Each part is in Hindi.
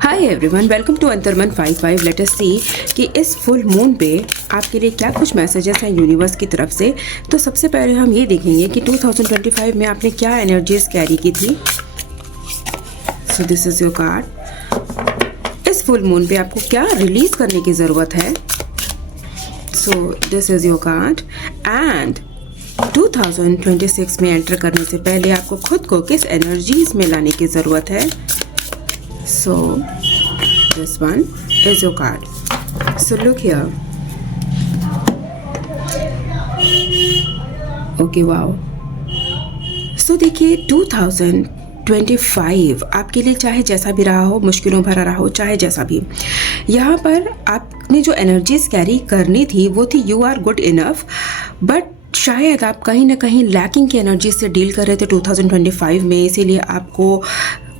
हाय एवरीवन, वेलकम टू अंतर्मन 55। लेट अस सी कि इस फुल मून पे आपके लिए क्या कुछ मैसेजेस हैं यूनिवर्स की तरफ से। तो सबसे पहले हम ये देखेंगे कि 2025 में आपने क्या एनर्जीज कैरी की थी। So this is your card. इस फुल मून पे आपको क्या रिलीज करने की ज़रूरत है। So this is your card. And 2026 में एंटर करने से पहले आपको खुद को किस एनर्जीज में लाने की ज़रूरत है। So this one is your card. So look here. Okay, wow. So देखिए 2025 आपके लिए चाहे जैसा भी रहा हो, मुश्किलों भरा रहा हो, चाहे जैसा भी, यहाँ पर आपने जो एनर्जीज कैरी करनी थी वो थी you are good enough, but शायद आप कहीं ना कहीं लैकिंग की एनर्जी से डील कर रहे थे 2025 में। इसीलिए आपको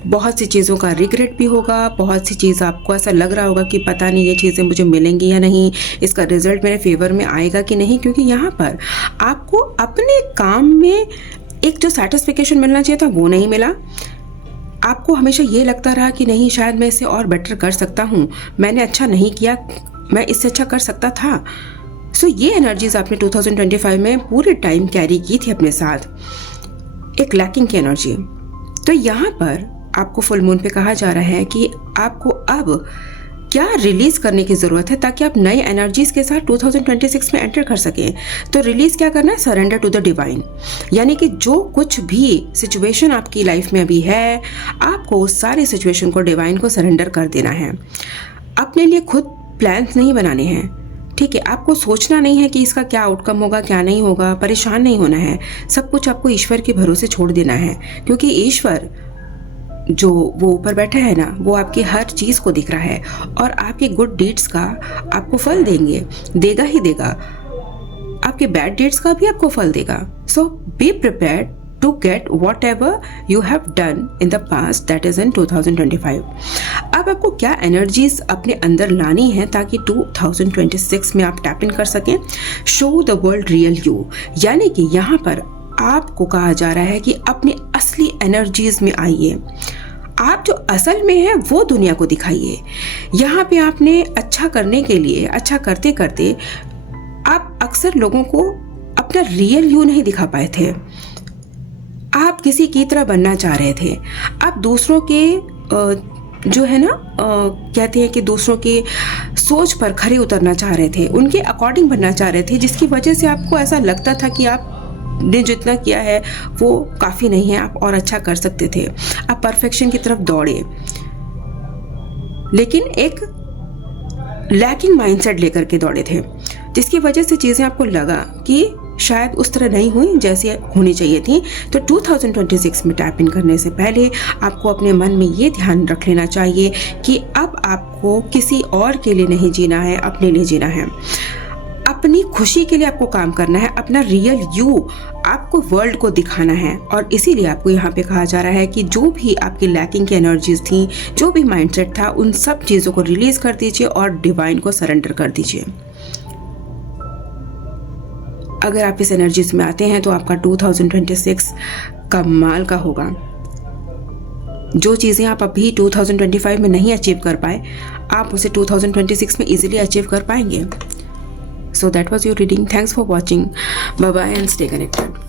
बहुत सी चीज़ों का रिग्रेट भी होगा, बहुत सी चीज़ आपको ऐसा लग रहा होगा कि पता नहीं ये चीज़ें मुझे मिलेंगी या नहीं, इसका रिजल्ट मेरे फेवर में आएगा कि नहीं, क्योंकि यहाँ पर आपको अपने काम में एक जो सेटिस्फिकेशन मिलना चाहिए था वो नहीं मिला। आपको हमेशा ये लगता रहा कि नहीं, शायद मैं इसे और बेटर कर सकता हूँ, मैंने अच्छा नहीं किया, मैं इससे अच्छा कर सकता था। सो ये एनर्जीज आपने 2025 में पूरे टाइम कैरी की थी अपने साथ, एक लैकिंग की एनर्जी। तो यहाँ पर आपको फुल मून पे कहा जा रहा है कि आपको अब क्या रिलीज करने की ज़रूरत है ताकि आप नए एनर्जीज के साथ 2026 में एंटर कर सकें। तो रिलीज क्या करना है? Surrender to the divine. यानी कि जो कुछ भी सिचुएशन आपकी लाइफ में अभी है, आपको उस सारी सिचुएशन को डिवाइन को सरेंडर कर देना है। अपने लिए खुद प्लान्स नहीं बनाने हैं, ठीक है। आपको सोचना नहीं है कि इसका क्या आउटकम होगा, क्या नहीं होगा, परेशान नहीं होना है। सब कुछ आपको ईश्वर के भरोसे छोड़ देना है, क्योंकि ईश्वर जो वो ऊपर बैठा है ना, वो आपकी हर चीज़ को दिख रहा है और आपके गुड डीड्स का आपको फल देगा ही देगा, आपके बैड डीड्स का भी आपको फल देगा। So be prepared to get whatever you have done in the past, that is in 2025। अब आपको क्या एनर्जीज अपने अंदर लानी है ताकि 2026 में आप टैप इन कर सकें। Show the world real you, यानी कि यहाँ पर आपको कहा जा रहा है कि अपनी असली एनर्जीज में आइए, आप जो असल में है वो दुनिया को दिखाइए। यहाँ पे आपने अच्छा करने के लिए, अच्छा करते करते आप अक्सर लोगों को अपना रियल यू नहीं दिखा पाए थे। आप किसी की तरह बनना चाह रहे थे, आप दूसरों के जो है ना कहते हैं कि दूसरों की सोच पर खरे उतरना चाह रहे थे, उनके अकॉर्डिंग बनना चाह रहे थे, जिसकी वजह से आपको ऐसा लगता था कि आपने जितना किया है वो काफ़ी नहीं है, आप और अच्छा कर सकते थे। आप परफेक्शन की तरफ दौड़े, लेकिन एक लैकिंग माइंडसेट लेकर के दौड़े थे, जिसकी वजह से चीज़ें आपको लगा कि शायद उस तरह नहीं हुई जैसी होनी चाहिए थी। तो 2026 में टैप इन करने से पहले आपको अपने मन में ये ध्यान रख लेना चाहिए कि अब आपको किसी और के लिए नहीं जीना है, अपने लिए जीना है। अपनी खुशी के लिए आपको काम करना है, अपना रियल यू आपको वर्ल्ड को दिखाना है। और इसीलिए आपको यहाँ पे कहा जा रहा है कि जो भी आपकी लैकिंग की एनर्जीज थी, जो भी माइंडसेट था, उन सब चीज़ों को रिलीज कर दीजिए और डिवाइन को सरेंडर कर दीजिए। अगर आप इस एनर्जीज में आते हैं तो आपका 2026 कमाल का होगा। जो चीज़ें आप अभी 2025 में नहीं अचीव कर पाए, आप उसे 2026 में इजीली अचीव कर पाएंगे। So that was your reading. Thanks for watching. Bye bye and stay connected.